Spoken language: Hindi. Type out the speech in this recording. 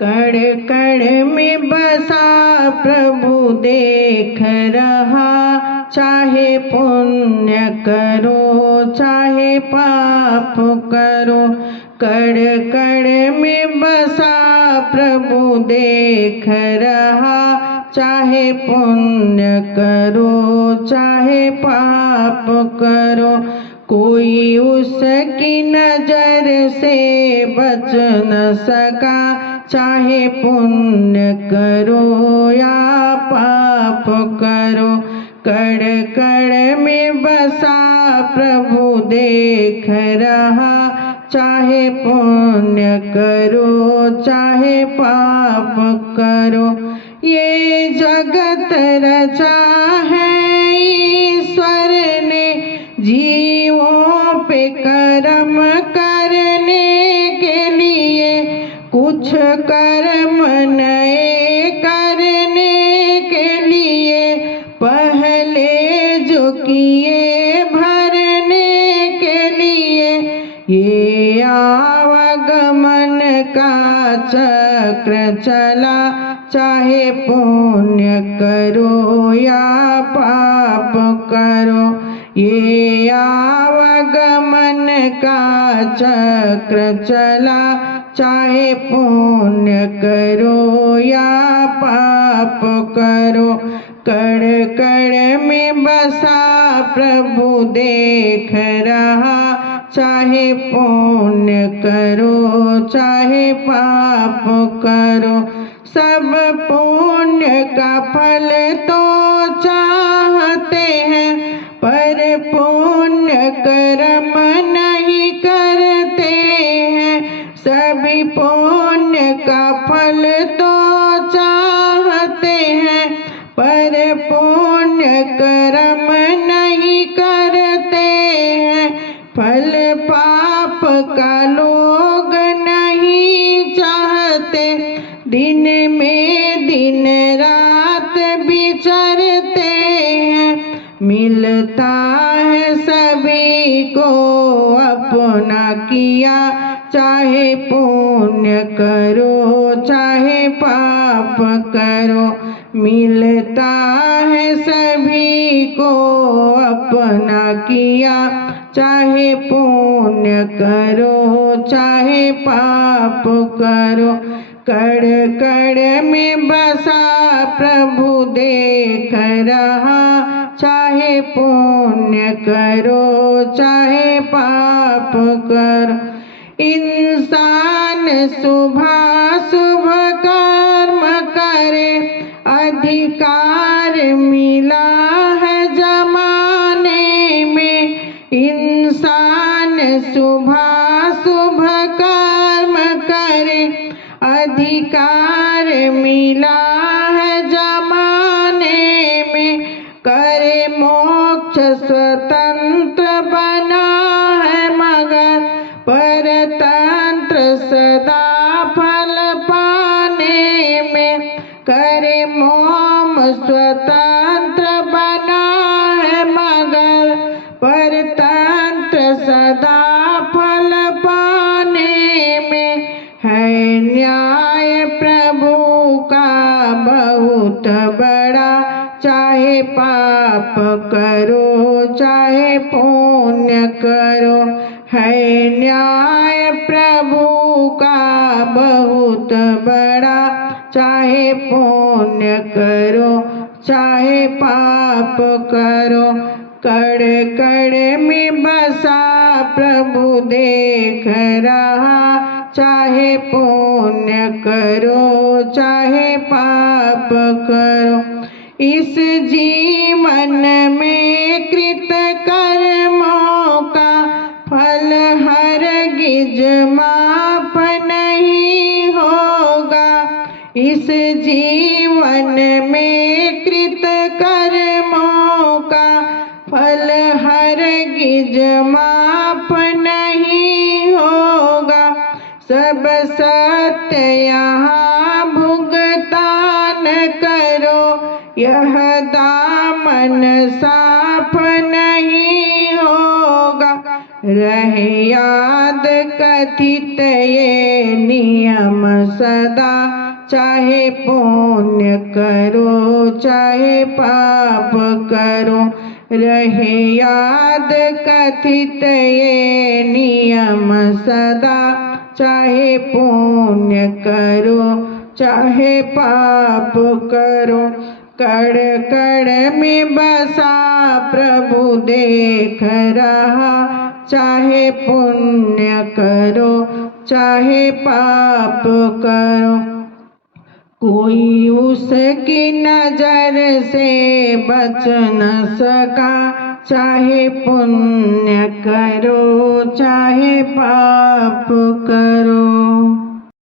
कण कण में बसा प्रभु देख रहा, चाहे पुण्य करो चाहे पाप करो। कण कण में बसा प्रभु देख रहा, चाहे पुण्य करो चाहे पाप करो। कोई उसकी नजर से बच न सका, चाहे पुण्य करो या पाप करो। कण कण में बसा प्रभु देख रहा, चाहे पुण्य करो चाहे पाप करो। ये जगत रचा है ईश्वर ने, जीवों पे कर्म करने के लिए। कुछ कर्म नए करने के लिए, पहले जो किए भरने के लिए। ये आवागमन का चक्र चला, चाहे पुण्य करो या पाप करो। ये आवागमन का चक्र चला, चाहे पुण्य करो या पाप करो। कण कण में बसा प्रभु देख रहा, चाहे पुण्य करो चाहे पाप करो। सब पुण्य का फल तो चाहते हैं, पर पुण्य कर्म नहीं करते हैं। सभी पुण्य का फल तो चाहते हैं, पर पुण्य कर्म नहीं करते हैं। फल पाप का लोग नहीं चाहते, दिन में दिन रात विचरते हैं। मिलता है सभी को अपना किया, चाहे पुण्य करो चाहे पाप करो। मिलता है सभी को अपना किया, चाहे पुण्य करो चाहे पाप करो। कण कण में बसा प्रभु देख रहा, चाहे पुण्य करो चाहे पाप करो। इंसान सुबह सुबह कर्म करे, अधिकार मिला है जमाने में। इंसान सुबह सुबह कर्म करे, अधिकार मिला है जमाने में। करे मोक्ष स्वतंत्र बना है मगर, परतंत्र सदा फल पाने में। करे मोम स्वतंत्र बना है मगर, परतंत्र सदा फल पाने में। है न्याय प्रभु का बहुत बड़ा, चाहे पाप करो चाहे पुण्य करो। है न्याय प्रभु का बहुत बड़ा, चाहे पुण्य करो चाहे पाप करो। कण कण में बसा प्रभु देख रहा, चाहे पुण्य करो चाहे पाप करो। इस जीवन में कृत कर्मों का फल हरगिज माफ नहीं होगा। इस जीवन में कृत कर्मों का फल हरगिज माफ नहीं होगा। सब सत्य यहाँ भुगतान करो, यह दामन साफ नहीं होगा। रहे याद कर कथित ये नियम सदा, चाहे पुण्य करो चाहे पाप करो, रहे याद कथित ये नियम सदा, चाहे पुण्य करो चाहे पाप करो। कण कण में बसा प्रभु देख रहा, चाहे पुण्य करो चाहे पाप करो। कोई उसकी नजर से बच न सका, चाहे पुण्य करो चाहे पाप करो।